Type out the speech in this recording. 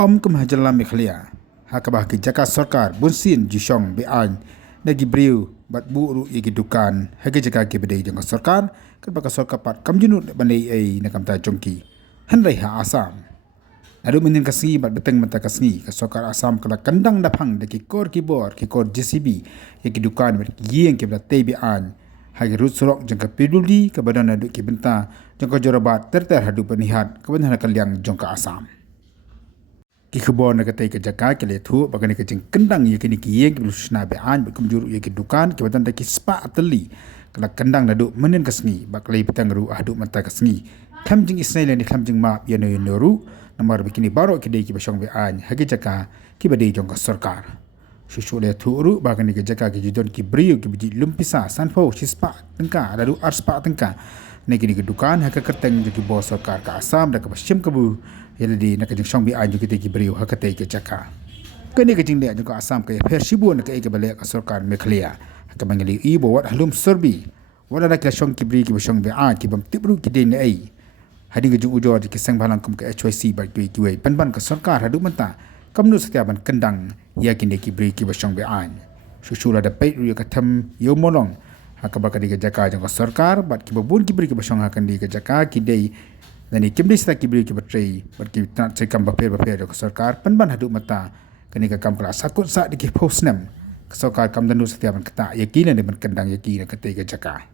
Kemahajalan Meghalaya hakabah ki Jaka Sorkar bunsin jisong bean nagi briu bat bu ru igi Dukan hagi Jaka ki bedai jang Sorkar kan baka Sorkar pat kam junut bandai ai nakam ta jongki hanrai ha Assam adu menin kasni bat beteng mata kasni ka Sorkar Assam kala Kyndang Naphang daki kor keyboard ki kor JCB igi Dukan bat Ïing ki bat tei bean hagi rut surok jang ka peduli ka badan adu ki benta jang ka jorabat terter hadu penihat ka badan kaliang jong ka Assam ki kebon na katai ke Jaka ke letu bagani ke jeng Kyndang ye kini ki Ïing ki belusna bean berkumjuru ye ki Dukan ki batan daki spa ateli kala Kyndang nadu menin kasni baklai petang ru ahdu mata kasni kam jeng isnai ni kam jeng map ye no ru namar bikini baro ki dei ki basong bean hagi Jaka ki badai jong ka Sorkar susu letu ru bagani ke Jaka ki jidon ki brio ki biji lumpisa sanfo si spa tengka lalu ar spa tengka negini ke Dukan haka kerteng ki bos Sorkar ka Assam dak pasim kebu jadi nak jeng song bi aju kita ki beriu hakatai ke Jaka kini ke jeng dia juga Assam ke fer sibun ke balik ke Sorkar Meghalaya haka mangeli i bawat halum serbi wala dak song ki beri ki song bi ki bam tibru ki den ai hadi ke jeng ujo ki sang balang kum ke HYC ba ki ki pan ke Sorkar hadu menta kamnu setiaban Kyndang yakin ki beri ki song bi susula da pait ru ka tham yo molong haka bakadi ke Jaka jeng Sorkar bat ki babun ki beri ki song hakan di ke Jaka ki dei dan ini kimdi sita kibri ki bateri berki tak cekam bapir ke Sorkar penban hadu mata kini ka kam kala sakut sak di ki posnem ke Sorkar kam danu setiapan ketak yakin dan Kyndang yakin ketai ke Jaka